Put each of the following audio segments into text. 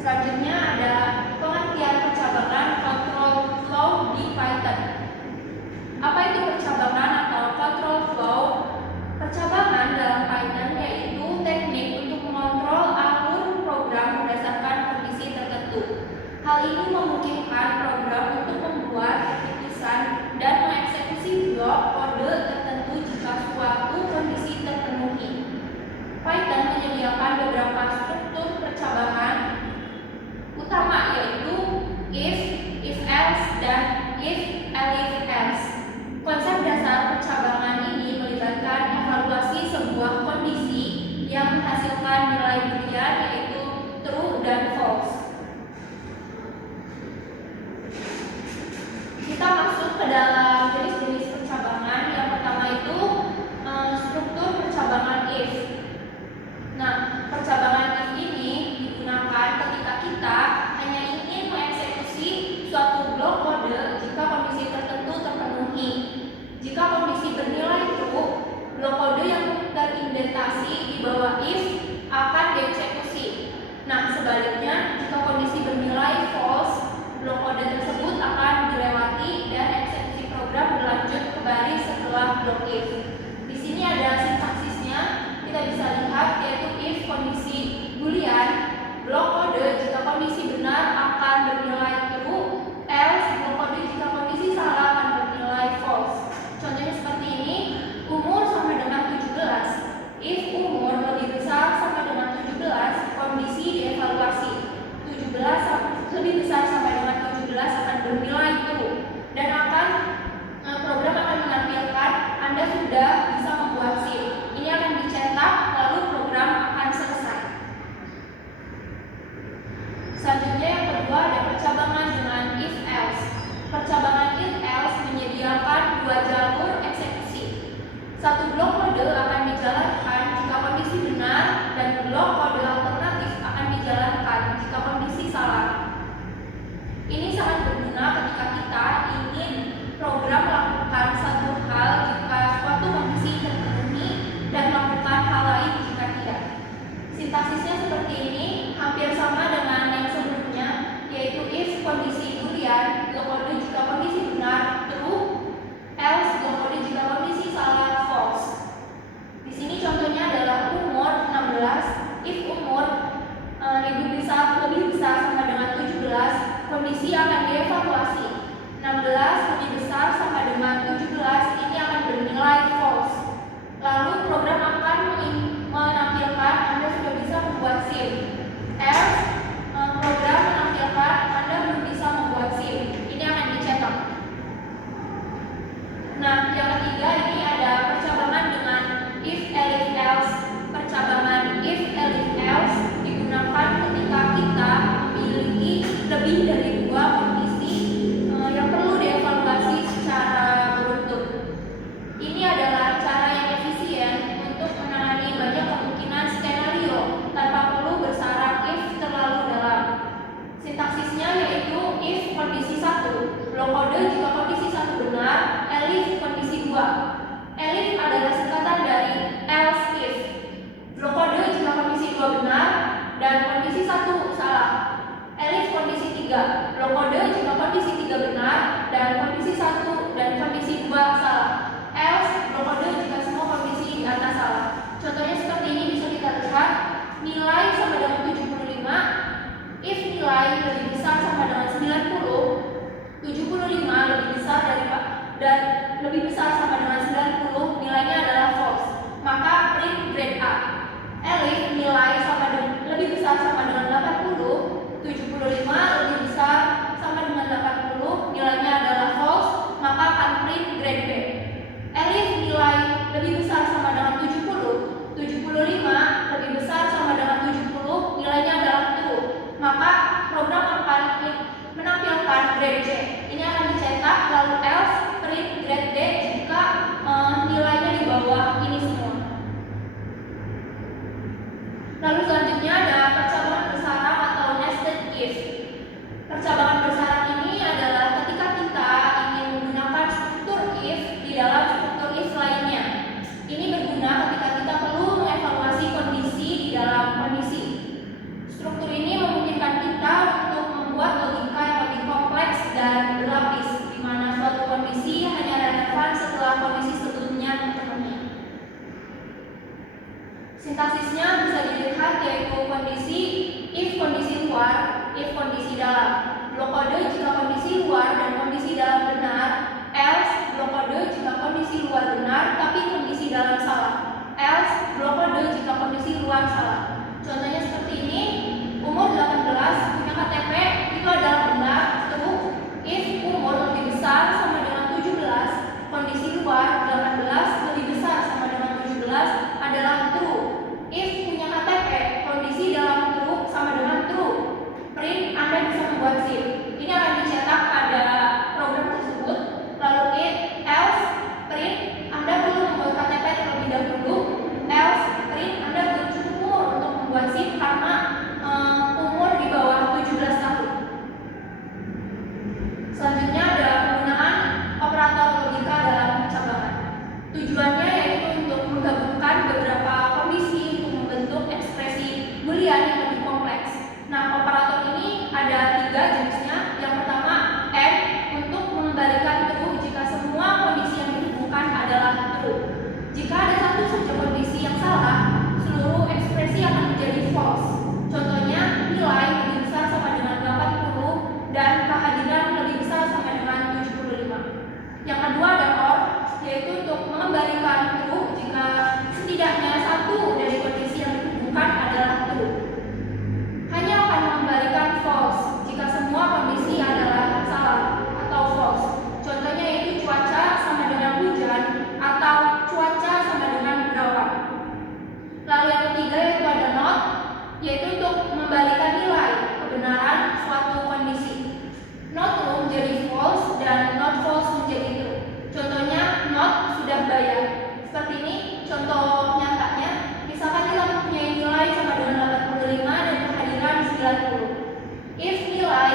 Selanjutnya ada pengertian percabangan control flow di Python. Apa itu percabangan atau control flow? Percabangan dalam Python yaitu teknik untuk mengontrol alur program berdasarkan kondisi tertentu. Hal ini memungkinkan program untuk membuat keputusan dan mengeksekusi blok kode tertentu jika suatu kondisi terpenuhi. Python menyediakan beberapa struktur percabangan utama yaitu if else, dan if else. Konsep dasar percabangan ini melibatkan evaluasi sebuah kondisi yang menghasilkan nilai boolean yaitu true dan false. Kita masuk ke dalam jenis-jenis percabangan. Yang pertama itu struktur percabangan if. Nah, percabangan if ini digunakan ketika kita hanya ingin mengeksekusi suatu blok kode jika kondisi tertentu terpenuhi. Jika kondisi bernilai true, blok kode yang terindentasi di bawah if akan dieksekusi. Nah, sebaliknya, jika kondisi bernilai false, blok kode tersebut akan dilewati dan eksekusi program berlanjut kembali setelah blok if. Di sini ada sintaksisnya, kita bisa lihat yaitu if kondisi boolean, blok kode jika kondisi benar akan bernilai true, else blok kode jika kondisi salah akan bernilai false. Contohnya seperti ini, umur sama dengan 17. If umur lebih besar sama dengan 17, kondisi dievaluasi. 17 lebih besar sama dengan 17 akan bernilai true dan program akan menampilkan Anda sudah bisa membuat SIM. Ini akan dicetak lalu program akan selesai. Selanjutnya yang kedua ada percabangan dengan if else. Percabangan if else menyediakan dua jalur eksekusi. Satu blok kode akan dijalankan jika kondisi benar dan blok kode alternatif akan dijalankan jika kondisi salah. Ini sangat berguna ketika kita ingin program melakukan satu hal jika suatu kondisi terpenuhi dan melakukan hal lain jika tidak. Sintaksisnya seperti ini, hampir sama dengan yang sebelumnya, yaitu if kondisi boolean, blok kode jika kondisi benar true, else blok kode jika kondisi salah false. Di sini contohnya adalah umur 16. If umur lebih besar sama dengan 17, kondisi akan dievaluasi. 16 lebih besar sama dengan 17, ini akan bernilai false. Lalu program akan menampilkan Anda sudah bisa membuat SIM. Else, program menampilkan Anda belum bisa membuat SIM. Ini akan dicetak. Nah, yang ketiga ini ada percabangan dengan if else. Percabangan if else digunakan ketika kita memiliki lebih dari dua kondisi yang perlu dievaluasi secara beruntun. Ini adalah cara yang efisien untuk menangani banyak kemungkinan skenario tanpa perlu bersyarat if terlalu dalam. Sintaksisnya yaitu if kondisi 1, blok kode jika kondisi 1 benar, elif kondisi 2. Elif adalah singkatan dari else if. Blok kode jika kondisi 2 benar dan kondisi 1 salah. Elif kondisi 3, blok kode jika kondisi 3 benar dan kondisi 1 dan kondisi 2 salah. Else blok kode jika semua kondisi di atas salah. Contohnya seperti ini bisa kita lihat, nilai sama dengan 75. If nilai lebih besar sama dengan 90, 75 lebih besar dan lebih besar sama dengan 90, nilainya adalah false. Maka print grade A. Elif nilai lebih besar sama dengan 80, 75 lebih besar sama dengan 80, nilainya adalah false, maka akan print grade B. Elif nilai lebih besar sama dengan 70, 75 lebih besar sama dengan 70, nilainya adalah true, maka program akan menampilkan grade C. Ini akan dicetak lalu else print grade D jika nilainya di bawah ini semua. Lalu kemudian yang lebih kompleks. Nah, operator ini ada 3 jenisnya. Yang pertama, AND untuk mengembalikan true jika semua kondisi yang dihubungkan adalah true. Jika ada satu saja kondisi yang salah, seluruh ekspresi akan menjadi false. Contohnya, nilai lebih besar sama dengan 80 dan kehadiran lebih besar sama dengan 75. Yang kedua ada OR, yaitu untuk mengembalikan true jika setidaknya satu dari kondisi yang dihubungkan adalah true. Hanya akan mengembalikan false jika semua kondisi adalah salah atau false. Contohnya yaitu cuaca sama dengan hujan atau cuaca sama dengan berawan. Lalu yang ketiga yaitu ada not, yaitu untuk mengembalikan nilai kebenaran suatu kondisi. Not true menjadi false dan not false menjadi true. Contohnya not sudah bayar. Seperti ini contoh nyatanya. Misalkan kita mempunyai nilai sama dengan 85 dan kehadiran 90. If nilai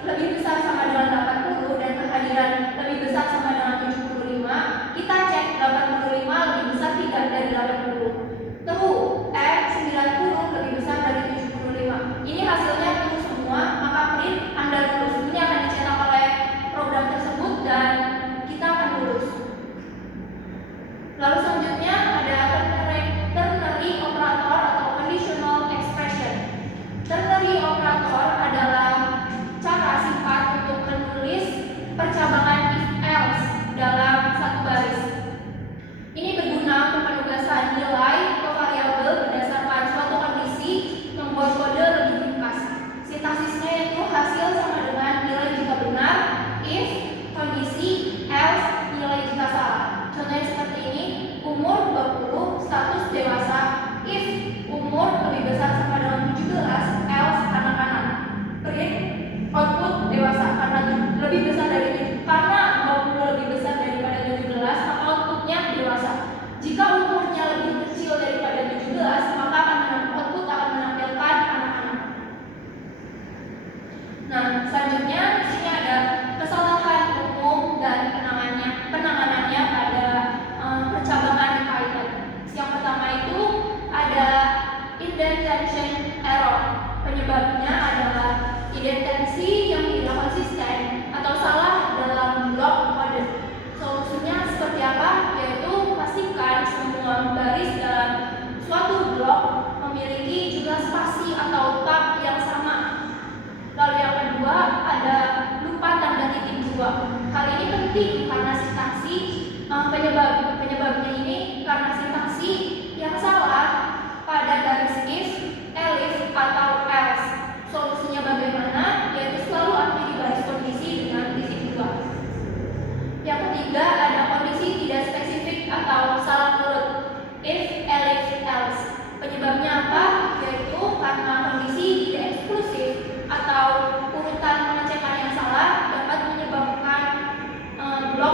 lebih besar sama dengan 80 dan kehadiran lebih besar sama dengan 75, kita cek 85 lebih besar tidak dari 80. True, 90 lebih besar dari 75. Ini hasilnya true semua, maka print Anda lulus. Ini akan dicetak oleh program tersebut dan kita akan lulus. Lalu selanjutnya ada ternary operator atau conditional expression. Ternary operator adalah cara sifat untuk menulis percabangan if else dalam satu baris. Ini berguna untuk penugasan nilai ke variabel berdasarkan suatu kondisi, membuat kode lebih ringkas. Sintaksisnya yaitu hasil sama dengan nilai jika benar, if, kondisi, else, nilai jika salah. Contohnya seperti ini, umur 20, status dewasa, if umur lebih besar sama dengan 17, else anak-anak. Print output dewasa karena lebih besar dari 7. Karena 20 lebih besar daripada 17, maka outputnya dewasa. Jika umurnya lebih kecil daripada 17, maka output akan menampilkan anak-anak. Nah, selanjutnya di sini ada kesalahan umum dan penanganannya pada percabangan Python. Yang pertama itu ada indentation error. Penyebabnya adalah indentensi yang tidak konsisten atau salah dalam blok kode. Solusinya seperti apa? Yaitu pastikan semua baris dalam suatu blok memiliki juga spasi atau tab yang sama. Lalu yang kedua ada lupa tanda titik 2. Hal ini penting karena sintaksi penyebabnya ini karena sintaksi yang salah pada garis if, elif atau else. Solusinya bagaimana? Yaitu selalu aktif di baris kondisi dengan titik 2. Yang ketiga ada kondisi tidak spesifik atau salah urut if, elif, else. Penyebabnya apa? Yaitu karena kondisi tidak eksklusif atau urutan pengecekan yang salah dapat menyebabkan blok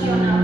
situasional.